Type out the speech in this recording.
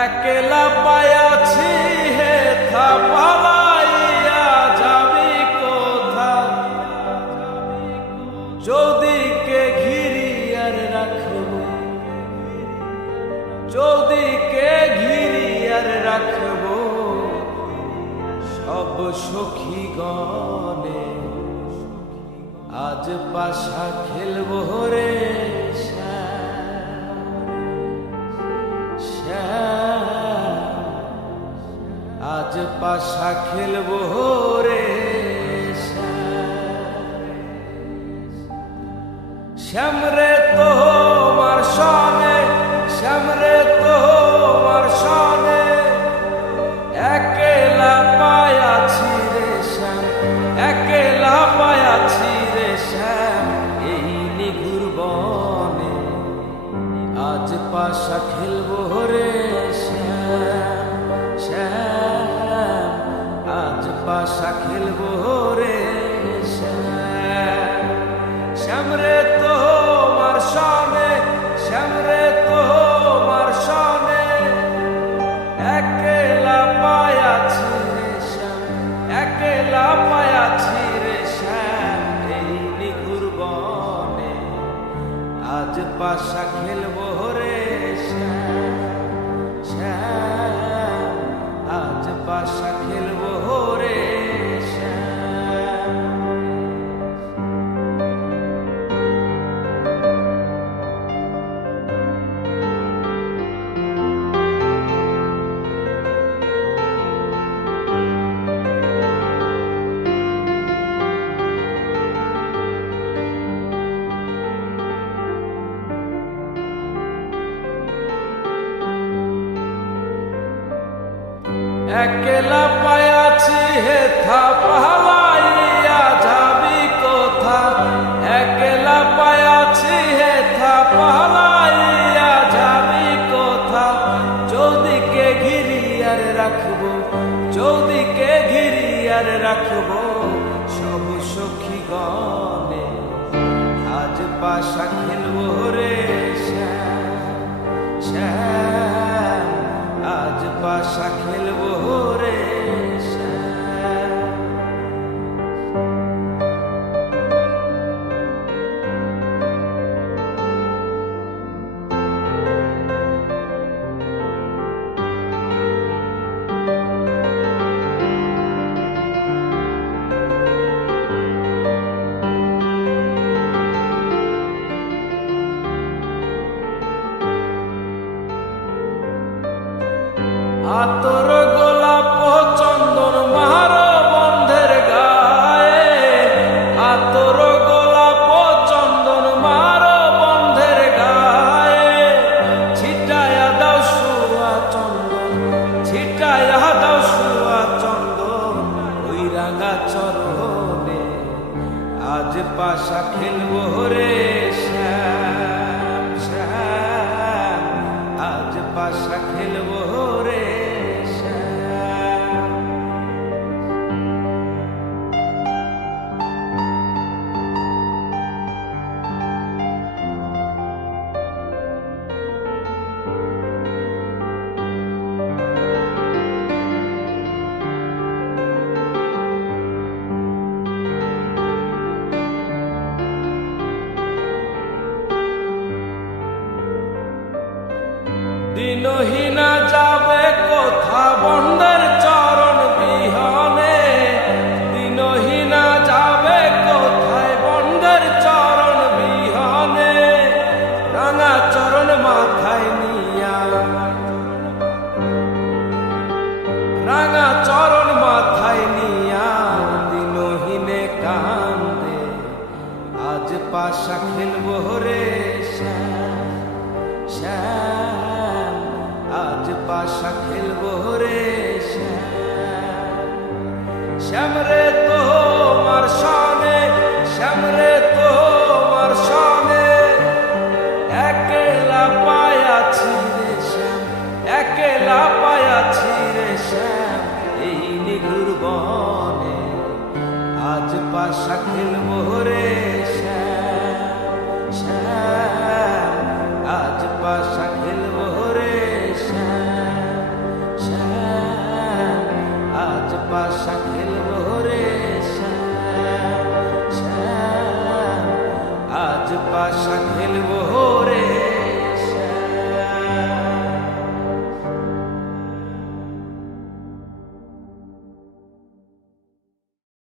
একলা পায়াছি হে থা পালাইয়া যাবি কোথা, যদিকে ঘিরি আর রাখব, যদিকে ঘিরি আর রাখব সব সখী গণে। আজ পাশা খেলবো রে আজ পাশা খেলবো রে শ্যামরে তোমার সনে, শ্যামরে তোমার সনে একলা পায়াছি রে শ্যাম, একলা পায়াছি রে শ্যাম এই নিঘুর বনে। আজ পাশা খেলবো রে শ্যাম, শ্যাম আজ পাশা খেলবো রে শ্যাম। শ্যামরে তোমার সনে, শ্যামরে তোমার সনে একলা পায়াছি রে শ্যাম, একলা পায়াছি রে শ্যাম এই নিঘুর বনে। আজ পাশা খেলবো রে শ্যাম, শ্যাম আজ পাশা খেলবো রে শ্যাম। একলা পায়াছি হে থা পালাইয়া যাবি কোথা, একলা পায়াছি হে থা পালাইয়া যাবি কোথা, যদিকে ঘিরি আর রাখবো, যদিকে ঘিরি আর রাখবো সব সখী গণে। আজ পাশা খেলবো রে শ্যাম, শ্যাম আজ পাশা খেলবো রে শ্যাম। আতর গোলাপ চন্দন মার বন্ধের গায়ে, আতর গোলাপ চন্দন মার বন্ধের গায়ে, ছিটায়া দাও সুয়া চন্দন, ছিটায়া দাও সুয়া চন্দন ওই রাঙা চরণে। আজ পাশা খেলবো রে শ্যাম, শ্যাম আজ পাশা খেলবো রে শ্যাম। দিনহীনা যাবে কোথা বন্ধের চরণ বিহনে, দিনহীনা যাবে কোথায় বন্ধের চরণ বিহনে। রাঙা চরণ মাথায় নিয়া, রাঙা চরণ মাথায় নিয়া দিনহীনে কান্দে। আজ পাশা খেলবো রে শ্যাম, শ্যাম আজ পাশা খেলবো রে শ্যাম। শ্যামরে তোমার সনে, শ্যামরে তোমার সনে একলা পায়াছি রে শ্যাম, একলা পায়াছি রে শ্যাম এই নিঘুর বনে। আজ পাশা খেলবো রে শ্যাম, শ্যাম